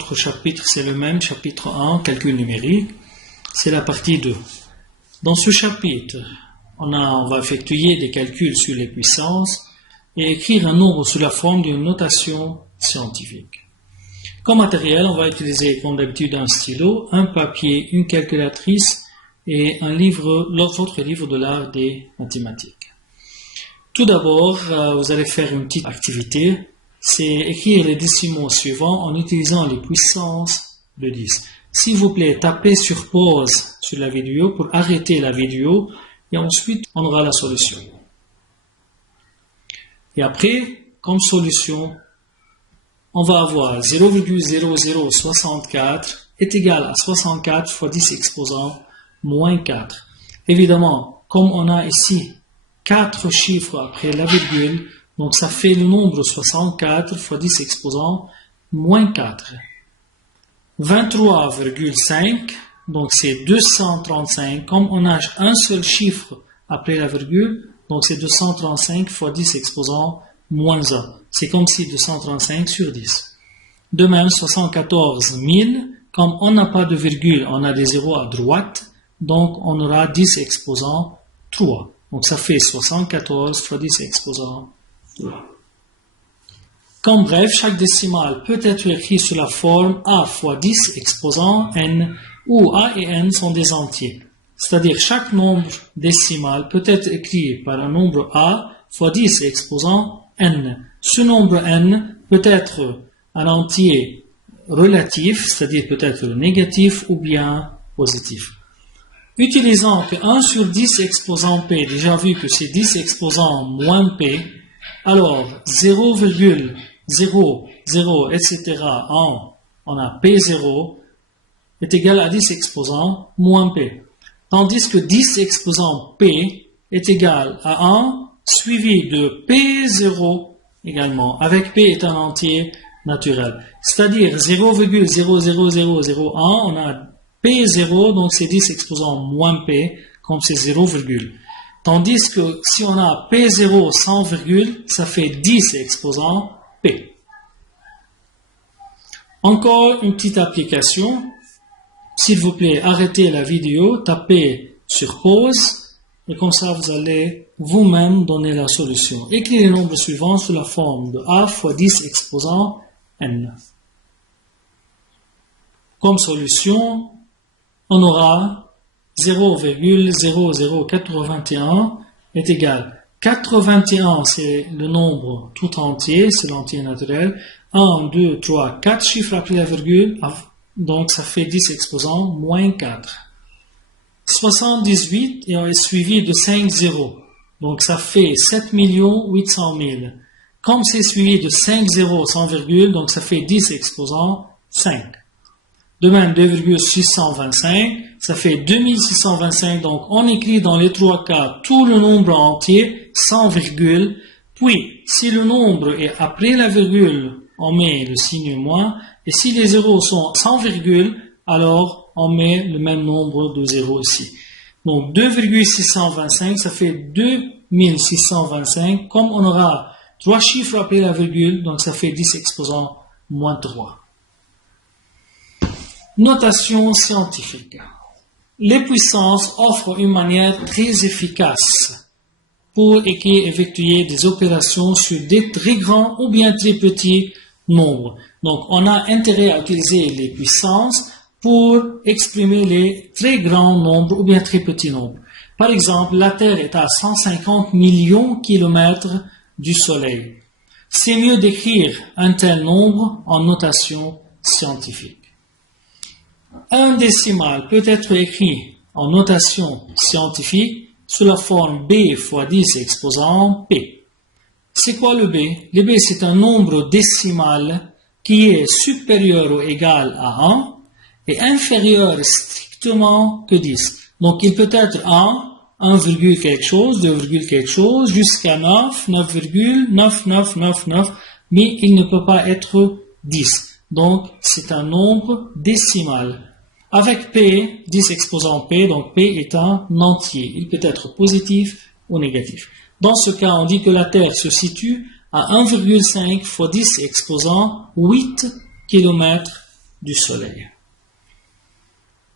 notre chapitre, c'est le même, chapitre 1, calcul numérique. C'est la partie 2. Dans ce chapitre, on va effectuer des calculs sur les puissances et écrire un nombre sous la forme d'une notation scientifique. Comme matériel, on va utiliser comme d'habitude un stylo, un papier, une calculatrice et un livre, votre livre de l'art des mathématiques. Tout d'abord, vous allez faire une petite activité, c'est écrire les décimaux suivants en utilisant les puissances de 10. S'il vous plaît, tapez sur pause sur la vidéo pour arrêter la vidéo et ensuite on aura la solution. Et après, comme solution, on va avoir 0,0064 est égal à 64 fois 10 exposant moins 4. Évidemment, comme on a ici 4 chiffres après la virgule, donc ça fait le nombre 64 fois 10 exposant moins 4. 23,5, donc c'est 235. Comme on a un seul chiffre après la virgule, donc c'est 235 fois 10 exposant moins 1. C'est comme si 235 sur 10. De même, 74 000, comme on n'a pas de virgule, on a des zéros à droite, donc on aura 10 exposant 3. Donc ça fait 74 fois 10 exposant 3. Comme bref, chaque décimale peut être écrit sous la forme A fois 10 exposant n, où A et n sont des entiers. C'est-à-dire chaque nombre décimal peut être écrit par un nombre A fois 10 exposant n. Ce nombre n peut être un entier relatif, c'est-à-dire peut être négatif ou bien positif. Utilisant que 1 sur 10 exposant P, déjà vu que c'est 10 exposant moins P, alors 0,00, etc. on a P0 est égal à 10 exposant moins P. Tandis que 10 exposant P est égal à 1 suivi de P0 également, avec P est un entier naturel. C'est-à-dire 0,00001, on a P0, donc c'est 10 exposant moins P, comme c'est 0, tandis que si on a P0 sans virgule, ça fait 10 exposant P. Encore une petite application. S'il vous plaît, arrêtez la vidéo, tapez sur pause, et comme ça vous allez vous-même donner la solution. Écrivez les nombres suivants sous la forme de A fois 10 exposant n. Comme solution, on aura 0,0081 est égal. 81, c'est le nombre tout entier, c'est l'entier naturel. 1, 2, 3, 4 chiffres après la virgule, donc ça fait 10 exposant moins 4. 78 est suivi de 5 zéros, donc ça fait 7 800 000. Comme c'est suivi de 5 zéros sans virgule, donc ça fait 10 exposant 5. De même, 2,625, ça fait 2625, donc on écrit dans les trois cas tout le nombre entier sans virgule, puis si le nombre est après la virgule, on met le signe moins, et si les zéros sont sans virgule, alors on met le même nombre de zéros ici. Donc 2,625, ça fait 2625, comme on aura 3 chiffres après la virgule, donc ça fait 10 exposant moins 3. Notation scientifique. Les puissances offrent une manière très efficace pour effectuer des opérations sur des très grands ou bien très petits nombres. Donc, on a intérêt à utiliser les puissances pour exprimer les très grands nombres ou bien très petits nombres. Par exemple, la Terre est à 150 millions de kilomètres du Soleil. C'est mieux d'écrire un tel nombre en notation scientifique. Un décimal peut être écrit en notation scientifique sous la forme B fois 10 exposant P. C'est quoi le B? Le B, c'est un nombre décimal qui est supérieur ou égal à 1 et inférieur strictement que 10. Donc, il peut être 1 virgule quelque chose, 2 virgule quelque chose, jusqu'à 9, 9,9999, mais il ne peut pas être 10. Donc, c'est un nombre décimal. Avec P, 10 exposant P, donc P est un entier. Il peut être positif ou négatif. Dans ce cas, on dit que la Terre se situe à 1,5 fois 10 exposant 8 km du Soleil.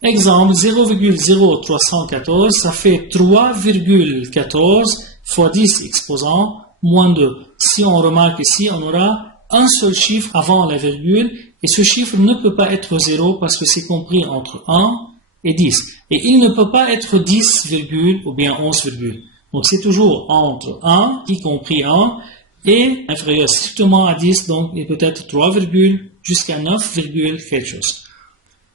Exemple 0,0314, ça fait 3,14 fois 10 exposant moins 2. Si on remarque ici, on aura un seul chiffre avant la virgule et ce chiffre ne peut pas être 0 parce que c'est compris entre 1 et 10. Et il ne peut pas être 10, ou bien 11, donc c'est toujours entre 1, y compris 1, et inférieur strictement à 10, donc il peut être 3, jusqu'à 9, quelque chose.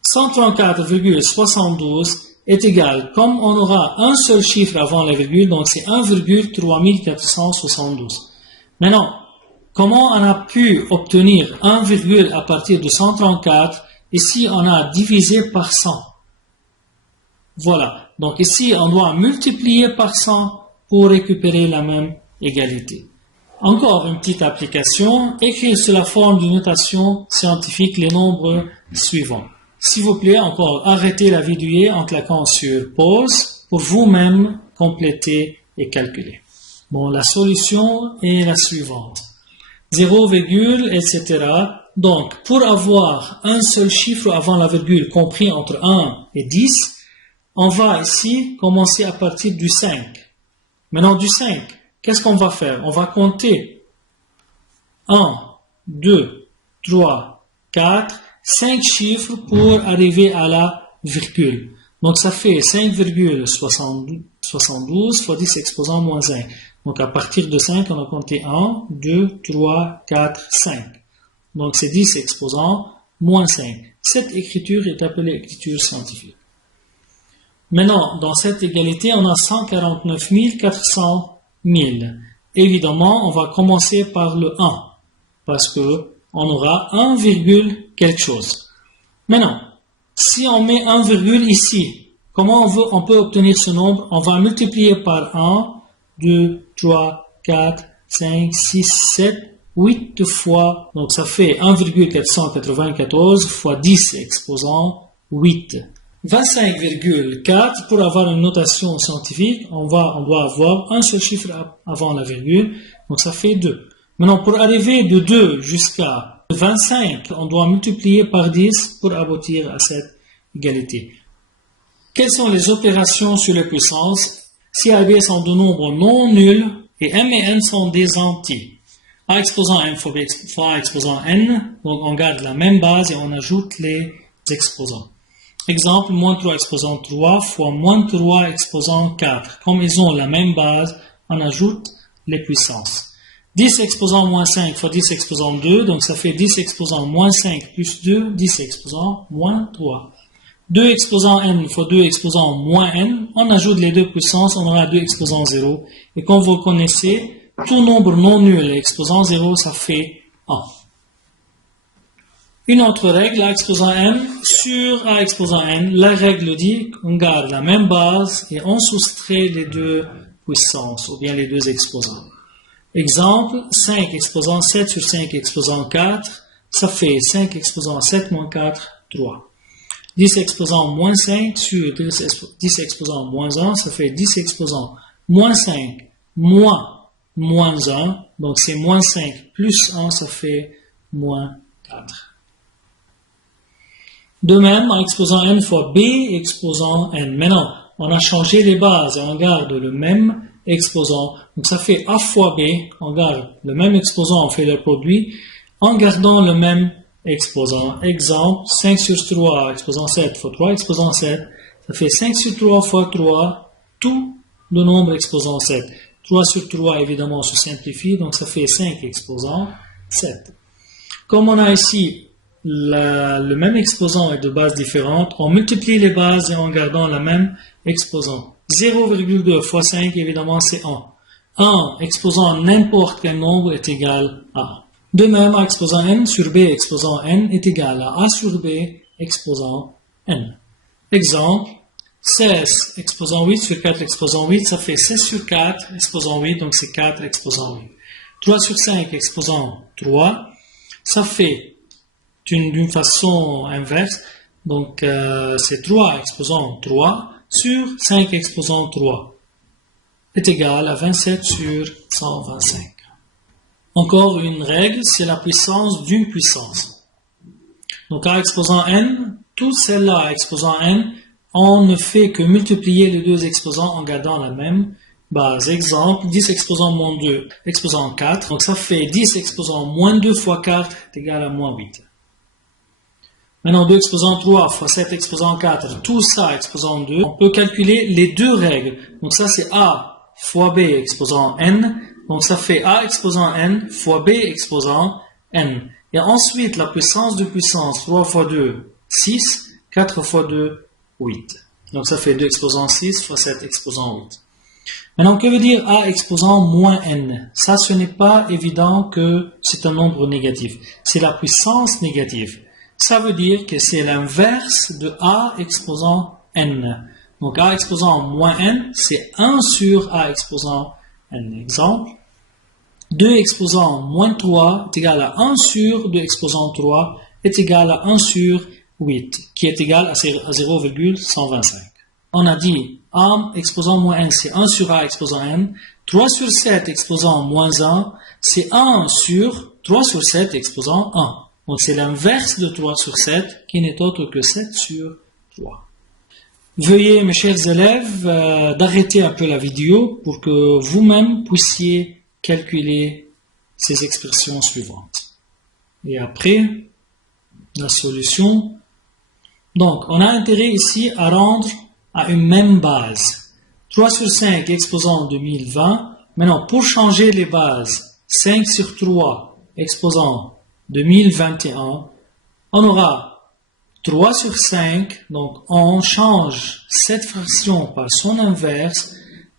134,72 est égal, comme on aura un seul chiffre avant la virgule, donc c'est 1,3472. Maintenant, comment on a pu obtenir 1 virgule à partir de 134 ici on a divisé par 100. Voilà, donc ici on doit multiplier par 100 pour récupérer la même égalité. Encore une petite application, écrire sur la forme d'une notation scientifique les nombres suivants. S'il vous plaît, encore arrêtez la vidéo en cliquant sur pause pour vous-même compléter et calculer. Bon, la solution est la suivante. 0, etc. Donc, pour avoir un seul chiffre avant la virgule compris entre 1 et 10, on va ici commencer à partir du 5. Maintenant, du 5, qu'est-ce qu'on va faire? On va compter 1, 2, 3, 4, 5 chiffres pour arriver à la virgule. Donc, ça fait 5,72 fois 10 exposant moins 1. Donc, à partir de 5, on a compté 1, 2, 3, 4, 5. Donc, c'est 10 exposant moins 5. Cette écriture est appelée écriture scientifique. Maintenant, dans cette égalité, on a 149 400 000. Évidemment, on va commencer par le 1, parce que on aura 1, quelque chose. Maintenant, si on met 1 virgule ici, comment on peut obtenir ce nombre? On va multiplier par 1, 2, 3, 4, 5, 6, 7, 8 fois, donc ça fait 1,494 fois 10 exposant 8. 25,4, pour avoir une notation scientifique, on doit avoir un seul chiffre avant la virgule, donc ça fait 2. Maintenant, pour arriver de 2 jusqu'à 25, on doit multiplier par 10 pour aboutir à cette égalité. Quelles sont les opérations sur les puissances? Si A et B sont de nombres non nuls et M et N sont des entiers. A exposant M fois A exposant N, donc on garde la même base et on ajoute les exposants. Exemple, moins 3 exposant 3 fois moins 3 exposant 4. Comme ils ont la même base, on ajoute les puissances. 10 exposant moins 5 fois 10 exposant 2, donc ça fait 10 exposant moins 5 plus 2, 10 exposant moins 3. 2 exposant n fois 2 exposant moins n, on ajoute les deux puissances, on aura 2 exposant 0. Et comme vous connaissez, tout nombre non nul exposant 0, ça fait 1. Une autre règle, A exposant m sur A exposant n, la règle dit qu'on garde la même base et on soustrait les deux puissances, ou bien les deux exposants. Exemple, 5 exposant 7 sur 5 exposant 4, ça fait 5 exposant 7 moins 4, 3. 10 exposant moins 5 sur 10 exposant moins 1, ça fait 10 exposant moins 5 moins 1, donc c'est moins 5 plus 1, ça fait moins 4. De même, en exposant n fois b exposant n. Maintenant, on a changé les bases et on garde le même exposant. Donc ça fait a fois b, on garde le même exposant, on fait le produit, en gardant le même exposant. Exemple, 5 sur 3 exposant 7 fois 3 exposant 7, ça fait 5 sur 3 fois 3, tout le nombre exposant 7. 3 sur 3, évidemment, se simplifie, donc ça fait 5 exposant 7. Comme on a ici le même exposant et de bases différentes, on multiplie les bases et en gardant la même exposant. 0,2 fois 5, évidemment, c'est 1. 1 exposant n'importe quel nombre est égal à 1. De même, A exposant n sur B exposant n est égal à A sur B exposant n. Exemple, 16 exposant 8 sur 4 exposant 8, ça fait 16 sur 4 exposant 8, donc c'est 4 exposant 8. 3 sur 5 exposant 3, ça fait d'une façon inverse, donc c'est 3 exposant 3 sur 5 exposant 3 est égal à 27 sur 125. Encore une règle, c'est la puissance d'une puissance. Donc A exposant n, toutes celles-là A exposant n, on ne fait que multiplier les deux exposants en gardant la même base. Exemple, 10 exposant moins 2 exposant 4. Donc ça fait 10 exposant moins 2 fois 4 est égal à moins 8. Maintenant, 2 exposant 3 fois 7 exposant 4, tout ça exposant 2. On peut calculer les deux règles. Donc ça c'est A fois B exposant n. Donc ça fait A exposant n fois B exposant n. Et ensuite, la puissance de puissance, 3 fois 2, 6, 4 fois 2, 8. Donc ça fait 2 exposant 6 fois 7 exposant 8. Maintenant, que veut dire A exposant moins n? Ça, ce n'est pas évident que c'est un nombre négatif. C'est la puissance négative. Ça veut dire que c'est l'inverse de A exposant n. Donc A exposant moins n, c'est 1 sur A exposant n. Exemple, 2 exposant moins 3 est égal à 1 sur 2 exposant 3 est égal à 1 sur 8, qui est égal à 0,125. On a dit A exposant moins n, c'est 1 sur A exposant n. 3 sur 7 exposant moins 1, c'est 1 sur 3 sur 7 exposant 1. Donc c'est l'inverse de 3 sur 7, qui n'est autre que 7 sur 3. Veuillez, mes chers élèves, d'arrêter un peu la vidéo pour que vous-même puissiez calculer ces expressions suivantes. Et après, la solution. Donc, on a intérêt ici à rendre à une même base. 3 sur 5 exposant 2020. Maintenant, pour changer les bases, 5 sur 3 exposant 2021, on aura 3 sur 5, donc on change cette fraction par son inverse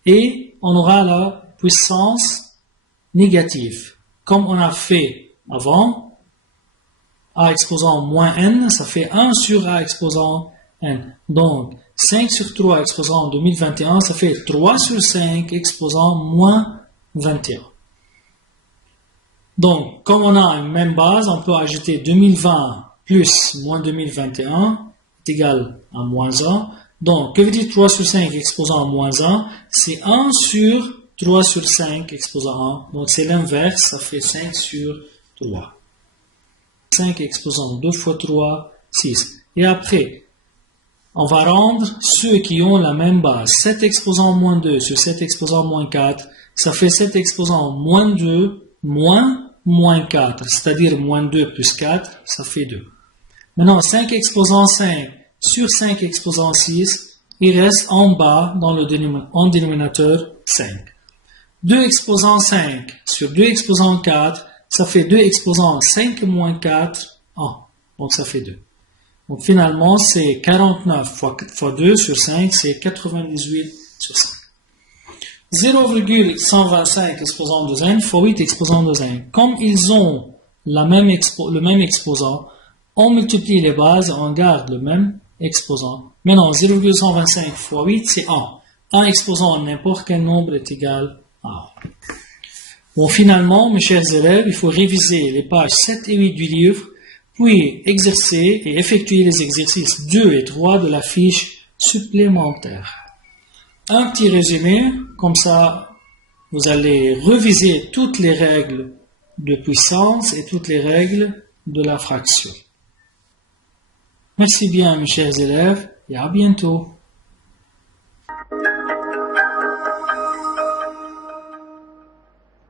et on aura la puissance négative. Comme on a fait avant, A exposant moins n, ça fait 1 sur A exposant n. Donc 5 sur 3 exposant 2021, ça fait 3 sur 5 exposant moins 21. Donc, comme on a une même base, on peut ajouter 2020 plus moins 2021 est égal à moins 1. Donc, que veut dire 3 sur 5 exposant moins 1? C'est 1 sur 3 sur 5 exposant 1. Donc, c'est l'inverse, ça fait 5 sur 3. 5 exposant 2 fois 3, 6. Et après, on va rendre ceux qui ont la même base. 7 exposant moins 2 sur 7 exposant moins 4, ça fait 7 exposant moins 2 moins 4, c'est-à-dire moins 2 plus 4, ça fait 2. Maintenant, 5 exposant 5 sur 5 exposant 6, il reste en bas dans le dénominateur 5. 2 exposant 5 sur 2 exposant 4, ça fait 2 exposant 5 moins 4, 1. Donc ça fait 2. Donc finalement, c'est 49 fois 2 sur 5, c'est 98 sur 5. 0,125 exposant 2n fois 8 exposant 2n. Comme ils ont le même exposant, on multiplie les bases, on garde le même exposant. Maintenant, 0,125 fois 8, c'est 1. 1 exposant n'importe quel nombre est égal à 1. Bon, finalement, mes chers élèves, il faut réviser les pages 7 et 8 du livre, puis exercer et effectuer les exercices 2 et 3 de la fiche supplémentaire. Un petit résumé, comme ça, vous allez reviser toutes les règles de puissance et toutes les règles de la fraction. Merci bien, mes chers élèves, et à bientôt.